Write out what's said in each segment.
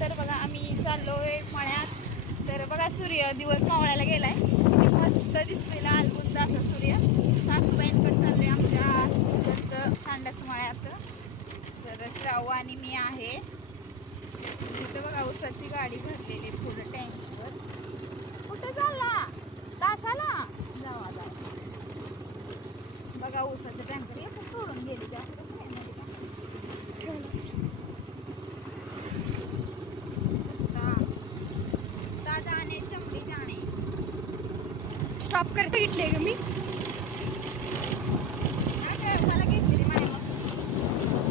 तर बघा आम्ही चाललो आहे मळ्यात तर बघा सूर्य दिवस मावळायला गेलाय. किती मस्त दिसलेला अलबुद्ध असा सूर्य. सासूबाईंकडे आहे आमच्या सुगंध सांडस मळ्यात. तर श्राव आणि मी आहे. तिथं बघा उसाची गाडी भरलेली पुढं टँकीवर. कुठं चालला? तासाला? जावा जावा. बघा उसाचं टँकर एकच सोडून गेली. जास्त कसं आहे माहिती का? ठेवलंस. दादा आणि चमडी जाणे स्टॉप करता घेतले मी अगं, मला घेतलेली माय मग.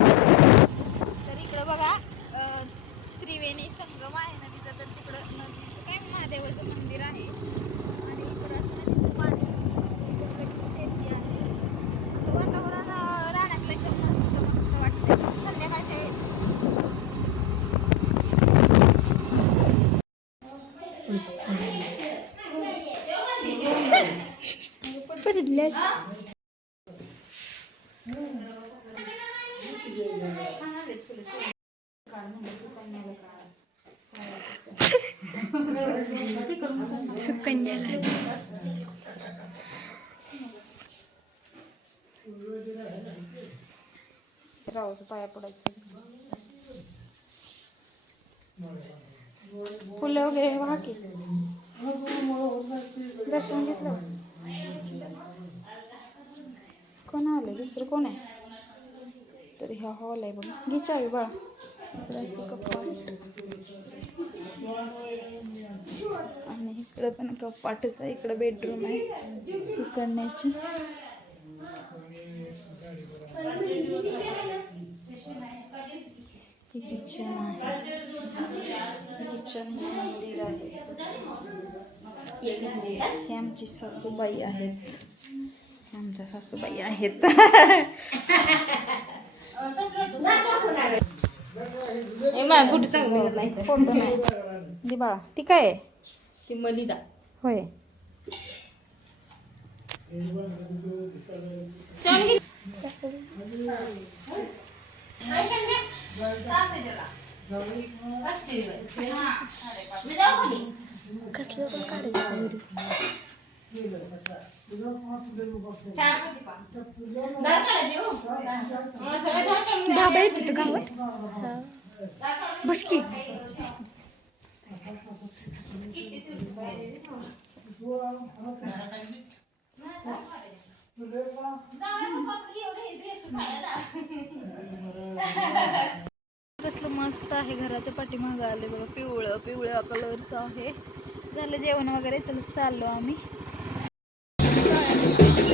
तर इकडं बघा अं, त्रिवेणी संगम आहे नदीचा तर तिकडं नदीचं काय महादेवाचं मंदिर आहे आणि इकडं असं नदीचं पाणी इकडं शेती आहे तर वातावरण अं, रानातलं एकदम मस्त मस्त वाटतं संध्याकाळच्या वेळेस पडल्यास सुकन्याला. रावचं पाया पडायचं. फुलं वगैरे वाहा की. दर्शन घेतलं कोण आलं दुसरं कोण आहे? तर ह्या हॉल आहे बघा. घे चावी कपाट आणि इकडं पण कपाटच आहे इकडं बेडरूम आहे. सुकण्याची किचन आहे. किचन मंदिर आहे. हे आमची सासूबाई आहेत. आमच्या सासूबाई आहेत. फोटो नाही दे बाळा. ती काय आहे? ती मलिदा. होय. कसलं पण काढायचं. बाबा येत होतं गावात बस की कसलं मस्त आहे घराच्या पाठीमागं आले बघा पिवळं पिवळ्या कलरचं आहे. झालं जेवण वगैरे तर चाललो आम्ही.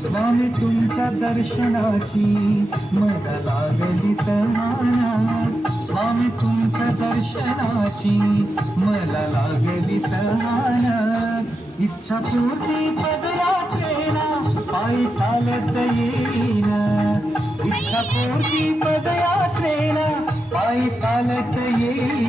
स्वामी तुमच्या दर्शनाची मला लागली तहाना स्वामी तुमच्या दर्शना तुझ्याशी मला लागली तहान. इच्छा पूर्ती पदयात्रेला पायी चालत येईन. इच्छा पूर्ती पदयात्रेला पायी चालत येईन.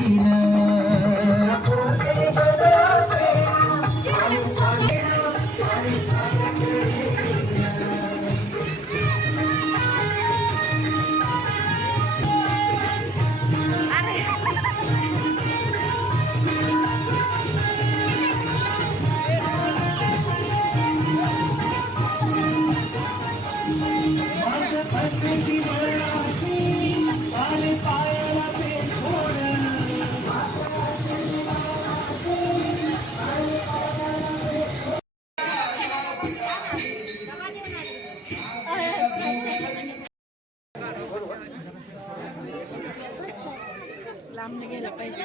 लांब गेलं पाहिजे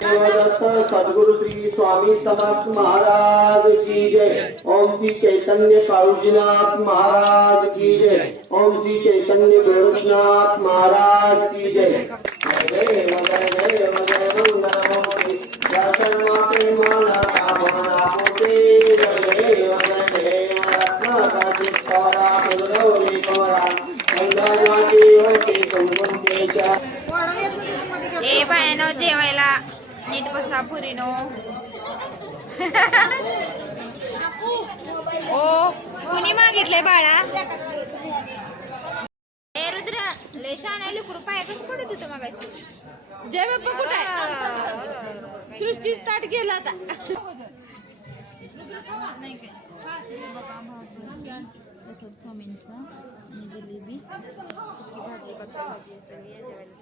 देवदत्त सद्गुरु श्री स्वामी समर्थ महाराज की जय ओम श्री चैतन्य काळुजीनाथ महाराज की जय ओम श्री चैतन्य गोरखनाथ महाराज की जय जय जय जय ए बायानो जेवायला. नीट बसा पुरीनो. ओ कुणी मागितलंय बाळा? ए रुद्र लय छान आहे लेकरू पाय कसं पडत होतं मगाशी? जय बाप्पा कुठे आहे सृष्टी स्टार्ट केला आता. प्रसाद स्वामींचा आणि जिलेबी सुकी भाजी बटाटा भाजी सगळी जेवायला